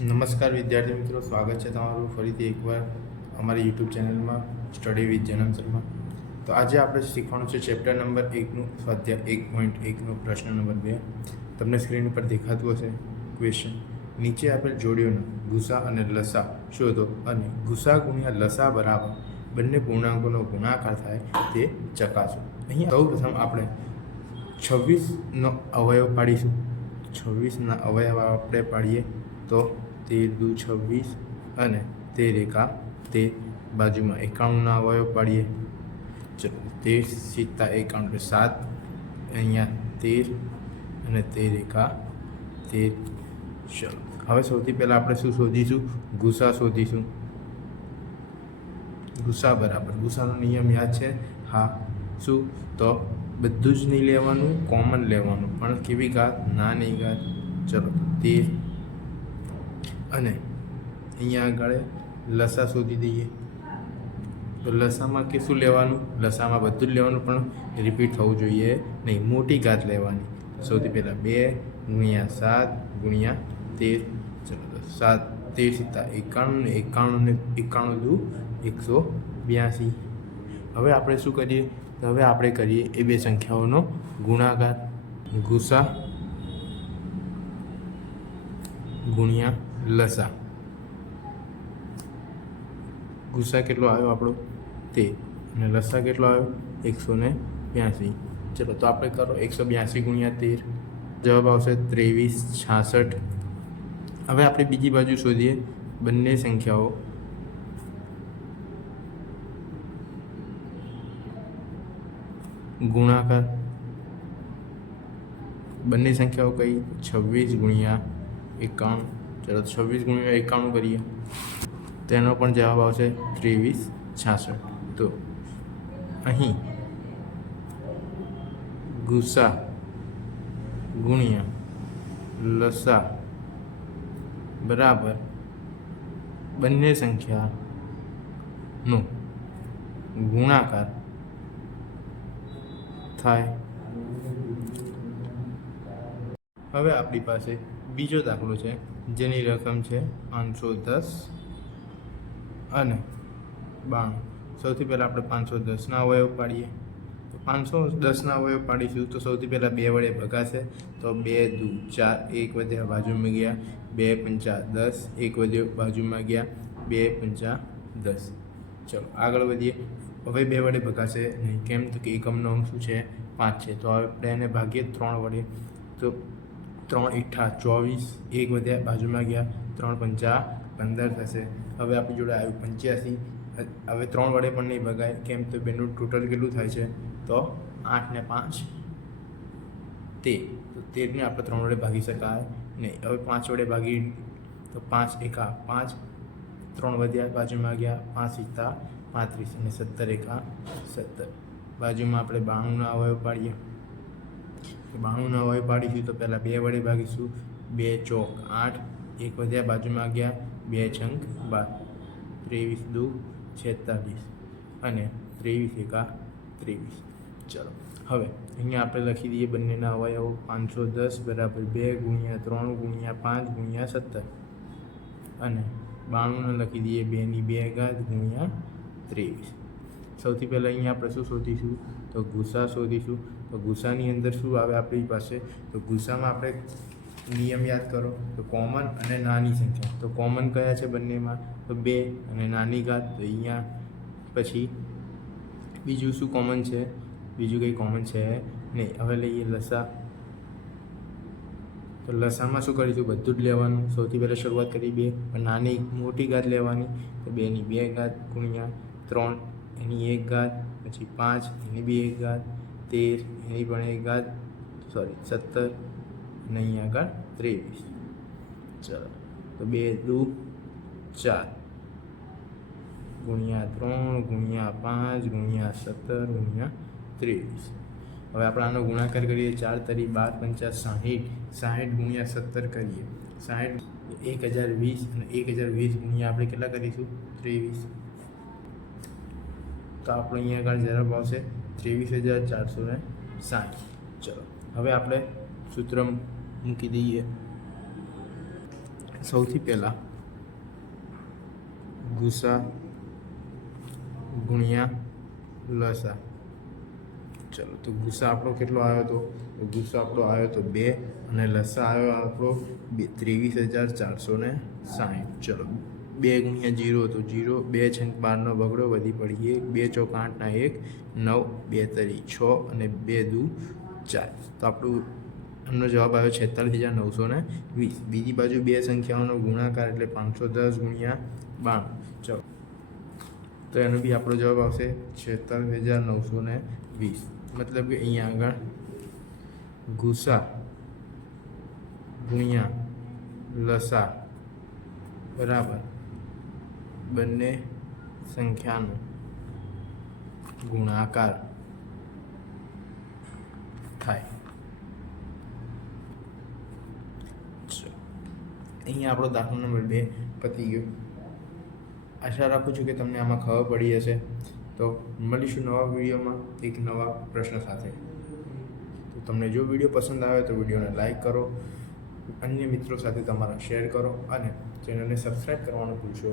નમસ્કાર વિદ્યાર્થી મિત્રો, સ્વાગત છે તમારું ફરીથી એકવાર અમારી યુટ્યુબ ચેનલમાં સ્ટડી વિથ જનમ શર્મા. તો આજે આપણે શીખવાનું છે ચેપ્ટર નંબર 1નું સ્વાધ્યાય 1.1નો પ્રશ્ન નંબર 2. તમને સ્ક્રીન ઉપર દેખાતું હશે ક્વેશ્ચન. નીચે આપેલ જોડીઓનો ગુસા અને લસા શોધો અને ગુસા ગુણ્યા લસા બરાબર બંને પૂર્ણાંકોનો ગુણાકાર થાય તે ચકાસો. અહીંયા સૌ પ્રથમ આપણે 26નો અવયવ પાડીશું. 26ના અવયવ આપણે પાડીએ તો 13 દુ 26 અને 13 એકા 13. બાજુમાં 91ના અવયવ પાડીએ. ચલો 13 સિત્તા 91 7. અહીંયા 13 અને 13 એકા 13. ચલો હવે સૌથી પહેલાં આપણે શું શોધીશું? ગુસા શોધીશું. ગુસા બરાબર, ગુસાનો નિયમ યાદ છે? હા. શું? તો બધું જ નહીં લેવાનું, કોમન લેવાનું. પણ કેવી ઘાત? નાની ઘાત. ચલો 13 અને અહીંયા આગળ લસા શોધી દઈએ. તો લસામાં કે શું લેવાનું? લસામાં બધું જ લેવાનું, પણ રિપીટ થવું જોઈએ નહીં, મોટી ઘાત લેવાની. સૌથી પહેલાં 2 ગુણ્યા 7 ગુણ્યા 13. ચલો 7 13 સિત્તા 91 ને 91 ને 91 દુ 182. હવે આપણે શું કરીએ? તો હવે આપણે કરીએ એ બે સંખ્યાઓનો ગુણાકાર. ગુસા ગુણ્યા લસા. ગુસા કેટલો આવ્યો આપણો? 13 અને લસા કેટલો આવ્યો? 182. ચલો તો આપણે કરો 182 ગુણ્યા 13. જવાબ આવશે 2366. હવે આપણે બીજી બાજુ શોધીએ બંને સંખ્યાઓ. ગુણાકાર. બંને સંખ્યાઓ કઈ? 26 ગુણ્યા 91. ચલો 26 ગુણ્યા 91 કરીએ, તેનો પણ જવાબ આવશે 2366. તો અહીં ગુસા ગુણ્યા લસા બરાબર બંને સંખ્યાનો ગુણાકાર થાય. હવે આપણી પાસે બીજો દાખલો છે જેની રકમ છે 510 અને 92. સૌથી પહેલાં આપણે 510ના અવયવ પાડીએ. તો 510ના અવયવ પાડીશું તો સૌથી પહેલાં 2 વડે ભગાશે. તો 2 દુ 4, 1 વધ્યા બાજુમાં ગયા, 2 પંચા 10, 1 વધ્યો બાજુમાં ગયા, 2 પંચા 10. ચલો આગળ વધીએ. હવે 2 વડે ભગાશે નહીં, કેમ? તો કે એકમનો અંક શું છે? 5 છે. તો આપણે એને ભાગીએ 3 વડે. તો 3 ઈઠા 24, 1 વધ્યા બાજુમાં ગયા, 3 પંચા 15 થશે. હવે આપણી જોડે આવ્યું 85. હવે 3 વડે પણ નહીં ભગાય, કેમ? તો બેનું ટોટલ કેટલું થાય છે? તો 8 ને 5 13. તો 13ને આપણે 3 વડે ભાગી શકાય નહીં. હવે 5 વડે ભાગી તો 5 એકા 5, 3 વધ્યા બાજુમાં ગયા, 5 સિત્તા 35 અને 17 એકા 17. બાજુમાં આપણે 92ના અવયવ પાડીએ. 92ના અવયવ પાડીશું તો પહેલાં 2 વડે ભાગીશું. 2 ચોક 8, 1 વધ્યા બાજુમાં ગયા, 2 છંક 12, 23 દુ 46 અને 23 એકા 23. ચલો હવે અહીંયા આપણે લખી દઈએ બંનેના અવયવો. 510 બરાબર 2 ગુણ્યા 3 ગુણ્યા 5 ગુણ્યા 17 અને 92ને લખી દઈએ 2ની 2 ઘાત ગુણ્યા 23. સૌથી પહેલાં અહીંયા આપણે શું શોધીશું? તો ગુસા શોધીશું. તો ગુસાની અંદર શું આવે આપણી પાસે? તો ગુસામાં આપણે નિયમ યાદ કરો તો કોમન અને નાની સંખ્યા. તો કોમન કયા છે બંનેમાં? તો 2 અને નાની ઘાત. તો અહીંયા પછી બીજું શું કોમન છે? બીજું કંઈ કોમન છે નહીં. હવે લઈએ લસા. તો લસામાં શું કરીશું? બધું જ લેવાનું. સૌથી પહેલાં શરૂઆત કરી 2, પણ નાની મોટી ઘાત લેવાની. તો 2ની 2 ઘાત ગુણ્યા 3 એની 1 ઘાત, પછી 5 એની બી 1 ઘાત, 13 એની પણ 1 ઘાત, 17 અને અહીંયા આગળ 23. ચલો તો 2 દુ 4 ગુણ્યા 3 ગુણ્યા 5 ગુણ્યા 17 ગુણ્યા 23. હવે આપણે આનો ગુણાકાર કરીએ. 4 તરી 12 પંચા 60, 60 ગુણ્યા 17 કરીએ. 60 1020 અને 1020 ગુણ્યા આપણે કેટલા કરીશું? 23. તો આપણે અહીંયા આગળ જવાબ આવશે 23,460. ચલો હવે આપણે સૂત્ર મૂકી દઈએ. સૌથી પહેલાં ગુસા ગુણ્યા લસા. ચલો, તો ગુસા આપણો કેટલો આવ્યો હતો? તો ગુસા આપણો આવ્યો હતો 2 અને લસા આવ્યો આપણો 23,460. ચલો, 2 ગુણ્યા 0 તો 0, 2 છે 12નો બગડો, વધી પડી 1, 2 ચોક 8 ના 1, 9, 2 તરી 6 અને 2 દુ 4. તો આપણું એમનો જવાબ આવ્યો 46,920. બીજી બાજુ બે સંખ્યાઓનો ગુણાકાર એટલે 510 ગુણ્યા 92. ચલો, તો એનો બી આપણો જવાબ આવશે 46,920. મતલબ કે અહીંયા આગળ ગુસા ગુણ્યા લસા બરાબર બંને સંખ્યાનો ગુણાકાર થાય. અહીંયા આપણો દાખલો નંબર 2 પતી ગયો. આશા રાખું છું કે તમને આમાં ખબર પડી હશે. તો મળીશું નવા વિડીયોમાં એક નવા પ્રશ્ન સાથે. તો તમને જો વિડીયો પસંદ આવે તો વિડીયોને લાઈક કરો, અન્ય મિત્રો સાથે તમારા શેર કરો અને ચેનલને સબસ્ક્રાઈબ કરવાનું ભૂલશો